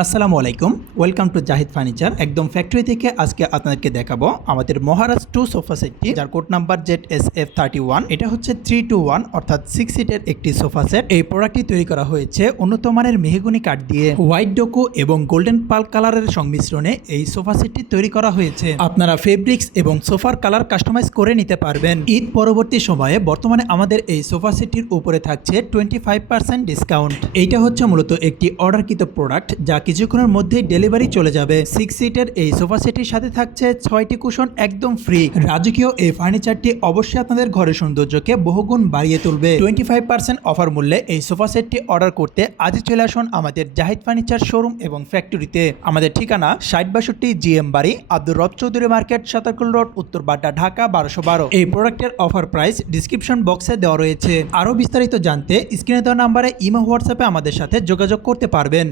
আসসালামু আলাইকুম, welcome to Zahid furniture. একদম ফ্যাক্টরি থেকে আজকে আপনাদেরকে দেখাবো আমাদের মহারাজ 2 সোফা সেটটি, যার কোড নাম্বার ZSF31। এটা হচ্ছে 3-to-1 অর্থাৎ 6 সিটের একটি সোফা সেট। এই প্রোডাক্টটি তৈরি করা হয়েছে উন্নত মানের মেহগনি কাঠ দিয়ে। হোয়াইট ডোকো এবং গোল্ডেন পাল কালারের সংমিশ্রণে এই সোফা সেটটি তৈরি করা হয়েছে। আপনারা ফেব্রিক্স এবং সোফার কালার কাস্টমাইজ করে নিতে পারবেন। ঈদ পরবর্তী সময়ে বর্তমানে আমাদের এই সোফা সেটটির উপরে থাকছে 25% ডিসকাউন্ট। এইটা হচ্ছে মূলত একটি অর্ডারকৃত প্রোডাক্ট, যা কিছুক্ষণের মধ্যেই ডেলিভারি চলে যাবে। 6 সিটের এই সোফা সেটের সাথে থাকছে 6টি কুশন একদম ফ্রি। রাজকীয় এই ফার্নিচারটি অবশ্যই আপনাদের ঘরের সৌন্দর্যকে বহুগুণ বাড়িয়ে তুলবে। 25% অফার মূল্যে এই সোফা সেটটি অর্ডার করতে আজই চলে আসুন আমাদের জাহিদ ফার্নিচার শোরুম এবং ফ্যাক্টরিতে। আমাদের ঠিকানা 6062 GM বাড়ি, আব্দুর রব চৌধুরী মার্কেট, সাতাকুল রোড, উত্তর বাড্ডা, ঢাকা 1212। এই প্রোডাক্টের অফার প্রাইস ডিসক্রিপশন বক্সে দেওয়া রয়েছে। আরও বিস্তারিত জানতে স্ক্রিনে দেওয়া নাম্বারে ইমো হোয়াটসঅ্যাপে আমাদের সাথে যোগাযোগ করতে পারবেন।